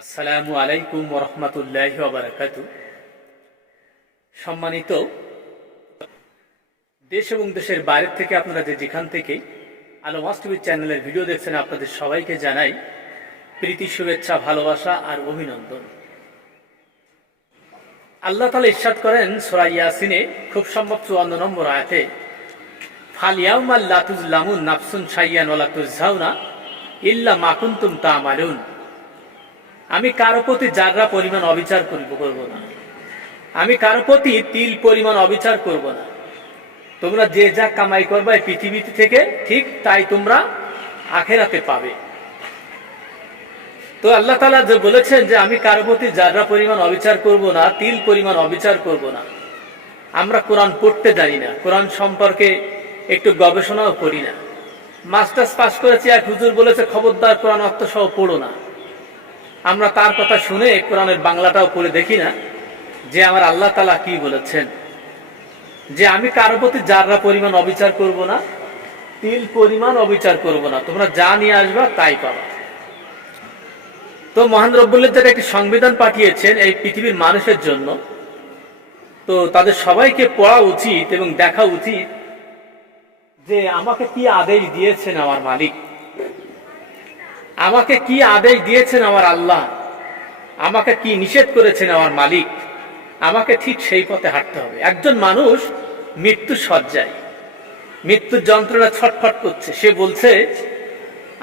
আসসালামু আলাইকুম ওরহমতুল্লাহি ওয়া বারাকাতুহু। সম্মানিত দেশ এবং দেশের বাইরে থেকে আপনারা যেখান থেকে আলো মাস টিভি চ্যানেলের ভিডিও দেখছেন, আপনাদের সবাইকে জানাই প্রীতি, শুভেচ্ছা, ভালোবাসা আর অভিনন্দন। আল্লাহ তাআলা ইরশাদ করেন সূরা ইয়াসিনে, খুব সম্ভব 54 নম্বর আয়াতে, ফালিয়াউমা লা তুজলামুন নাফসুন শাইয়ান ওয়া লা তুজজাউনা ইল্লা মা কুনতুম তা'মালুন। আমি কারো প্রতি যাররা পরিমাণ অবিচার করব না, আমি কারো প্রতি তিল পরিমাণ অবিচার করব না। তোমরা যে যা কামাই করবে পৃথিবীতে থেকে, ঠিক তাই তোমরা আখেরাতে পাবে। তো আল্লাহ তাআলা যে বলেছেন যে আমি কারো প্রতি যাররা পরিমাণ অবিচার করব না, তিল পরিমাণ অবিচার করব না। আমরা কোরআন পড়তে জানি না, কোরআন সম্পর্কে একটু গবেষণাও করি না। মাস্টার্স পাস করেছি, এক হুজুর বলেছে খবরদার কোরআন অর্থ সহ পড়ো না। আমরা তার কথা শুনে কোরআনের বাংলাটাও পড়ে দেখি না যে আমার আল্লাহ তাআলা কি বলেছেন, যে আমি কারো প্রতি যাররা পরিমাণ অবিচার করব না, তিল পরিমাণ অবিচার করব না, তোমরা যা নিয়ে আসবা তাই পাবা। তো মহান রব্বুল ইজ্জত একটি সংবিধান পাঠিয়েছেন এই পৃথিবীর মানুষের জন্য। তো তাদের সবাইকে পড়া উচিত এবং দেখা উচিত যে আমাকে কি আদেশ দিয়েছেন আমার মালিক, আমাকে কি আদেশ দিয়েছেন আমার আল্লাহ, আমাকে কি নিষেধ করেছেন আমার মালিক, আমাকে ঠিক সেই পথে হাঁটতে হবে। একজন মানুষ মৃত্যু শয্যায়, মৃত্যুর যন্ত্রণা ছটফট করছে, সে বলছে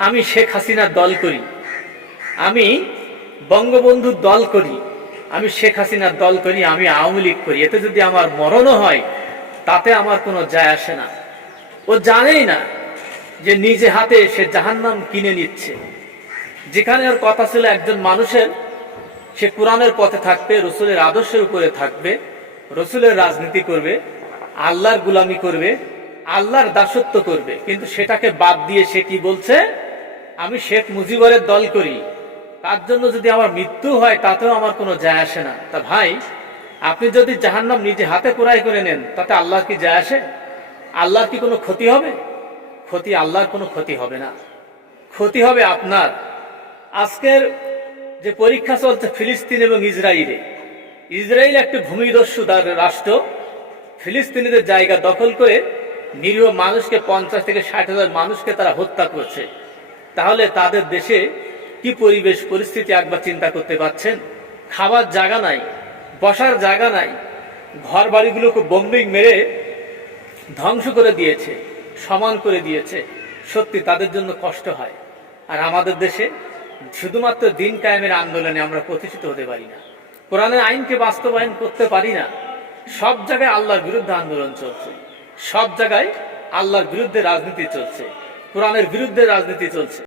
আমি শেখ হাসিনার দল করি, আমি বঙ্গবন্ধুর দল করি, আমি শেখ হাসিনার দল করি, আমি আওয়ামী লীগ করি, এতে যদি আমার মরণও হয় তাতে আমার কোনো যায় আসে না। ও জানেই না যে নিজে হাতে সে জাহান্নাম কিনে নিচ্ছে। যেখানে ওর কথা ছিল একজন মানুষের, সে কোরআনের পথে থাকবে, রসুলের আদর্শের উপরে থাকবে, রসুলের রাজনীতি করবে, আল্লাহর গুলামি করবে, আল্লাহর দাসত্ব করবে, কিন্তু সেটাকে বাদ দিয়ে সে কি বলছে, আমি শেখ মুজিবরের দল করি, তার জন্য যদি আমার মৃত্যু হয় তাতেও আমার কোনো যায় আসে না। তা ভাই, আপনি যদি জাহান্নাম নিজে হাতে কুড়াই করে নেন তাতে আল্লাহর কি যায় আসে? আল্লাহর কি কোনো ক্ষতি হবে? আল্লাহর কোনো ক্ষতি হবে না, ক্ষতি হবে আপনার। আজকের যে পরীক্ষা চলছে ফিলিস্তিন এবং ইসরায়েলে, ইসরায়েল একটি ভূমিদস্যু রাষ্ট্র, ফিলিস্তিনিদের জায়গা দখল করে নিরীহ মানুষকে 50 থেকে 60 হাজার মানুষকে তারা হত্যা করছে। তাহলে তাদের দেশে কি পরিবেশ পরিস্থিতি একবার চিন্তা করতে পারছেন? খাবার জায়গা নাই, বসার জায়গা নাই, ঘর বাড়িগুলোকে বোম্বিং মেরে ধ্বংস করে দিয়েছে, সমান করে দিয়েছে। সত্যি তাদের জন্য কষ্ট হয়। আর আমাদের দেশে শুধুমাত্র দিন কায়েমের আন্দোলনে আমরা প্রতিষ্ঠিত হতে পারি না, কোরআনের আইনকে বাস্তবায়ন করতে পারি না। সব জায়গায় আল্লাহর বিরুদ্ধে আন্দোলন চলছে, সব জায়গায় আল্লাহর বিরুদ্ধে রাজনীতি চলছে, কোরআনের বিরুদ্ধে রাজনীতি চলছে।